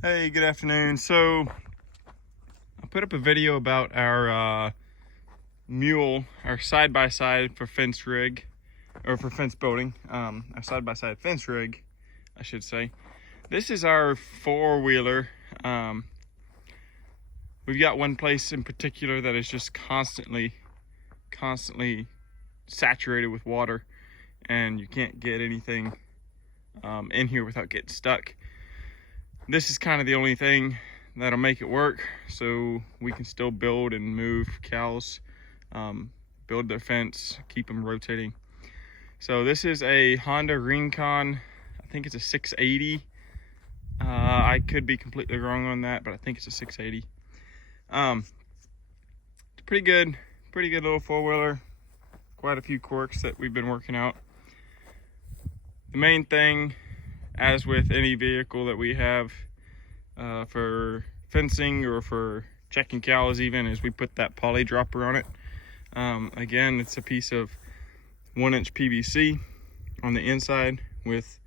Hey, good afternoon. So I put up a video about our mule, our side-by-side for fence rig, or for fence boating, our side-by-side fence rig, I should say. This is our four-wheeler. We've got one place in particular that is just constantly saturated with water, and you can't get anything in here without getting stuck. This is kind of the only thing that'll make it work, so we can still build and move cows, build their fence, keep them rotating. So this is a Honda Rincon, I think it's a 680. I could be completely wrong on that, but I think it's a 680. It's pretty good little four-wheeler. Quite a few quirks that we've been working out. The main thing, as with any vehicle that we have for fencing or for checking cows even, is we put that poly dropper on it. Again, it's a piece of 1-inch PVC on the inside with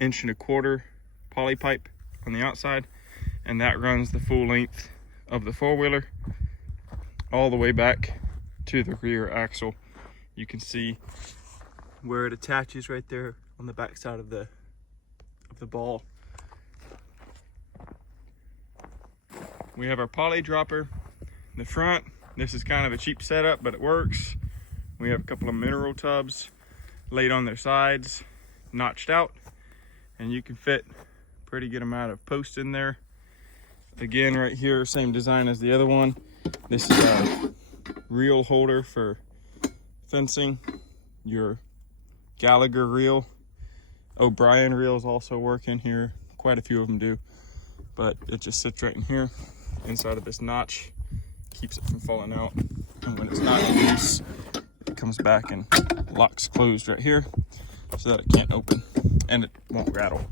1.25 inch poly pipe on the outside, and that runs the full length of the four-wheeler all the way back to the rear axle. You can see where it attaches right there on the back side of the ball. We have our poly dropper in the front. This is kind of a cheap setup, but it works. We have a couple of mineral tubs laid on their sides, notched out, and you can fit a pretty good amount of post in there. Again, right here, same design as the other one. This is a reel holder for fencing. Your Gallagher reel. O'Brien reels also work in here. Quite a few of them do, but it just sits right in here inside of this notch, keeps it from falling out, and when it's not in use, it comes back and locks closed right here so that it can't open and it won't rattle.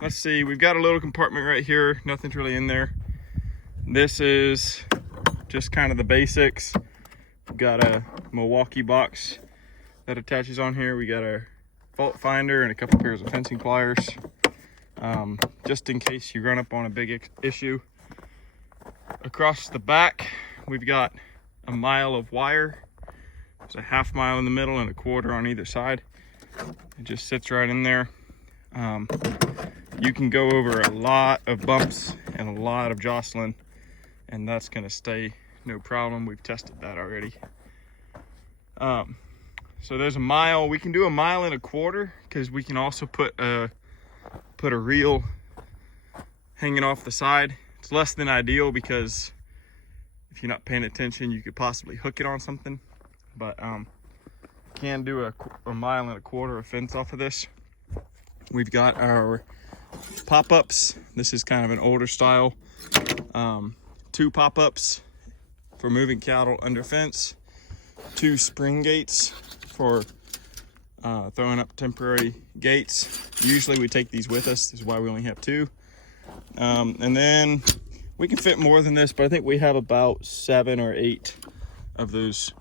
Let's see, we've got a little compartment right here, nothing's really in there. This is just kind of the basics. We've got a Milwaukee box that attaches on here. We got our fault finder and a couple pairs of fencing pliers, just in case you run up on a big issue. Across the back, we've got a mile of wire. There's a 1/2 mile in the middle and a 1/4 on either side. It just sits right in there. You can go over a lot of bumps and a lot of jostling, and that's gonna stay no problem. We've tested that already. So there's a mile. We can do 1.25 miles because we can also put a reel hanging off the side. It's less than ideal because if you're not paying attention, you could possibly hook it on something. But can do a 1.25 miles of fence off of this. We've got our pop-ups. This is kind of an older style. 2 pop-ups for moving cattle under fence. 2 spring gates for throwing up temporary gates. Usually we take these with us. This is why we only have 2. And then we can fit more than this, but I think we have about 7 or 8 of those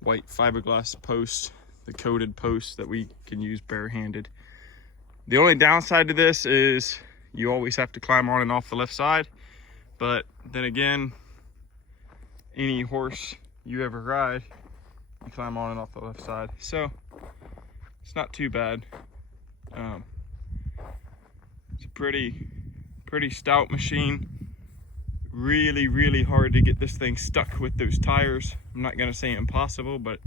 white fiberglass posts, the coated posts that we can use barehanded. The only downside to this is you always have to climb on and off the left side, but then again, any horse you ever ride, you climb on and off the left side, so it's not too bad. It's a pretty stout machine. Really hard to get this thing stuck with those tires. I'm not gonna say impossible, but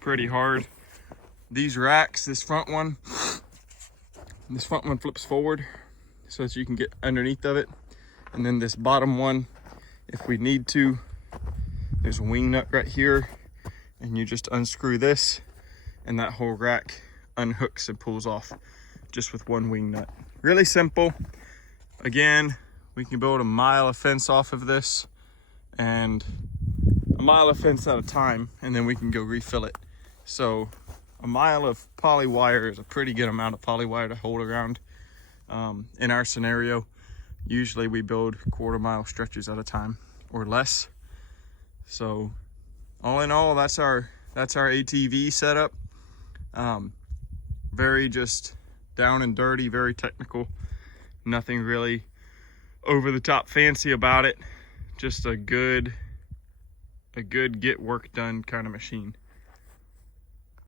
pretty hard. These racks, this front one flips forward so that you can get underneath of it, and then this bottom one, if we need to, there's a wing nut right here, and you just unscrew this and that whole rack unhooks and pulls off just with one wing nut. Really simple. Again, we can build 1 mile of fence off of this, and 1 mile of fence at a time, and then we can go refill it. So 1 mile of poly wire is a pretty good amount of poly wire to hold around. In our scenario, usually we build 1/4 mile stretches at a time or less. So all in all, that's our ATV setup. Very just down and dirty, very technical. Nothing really over the top fancy about it. Just a good get work done kind of machine.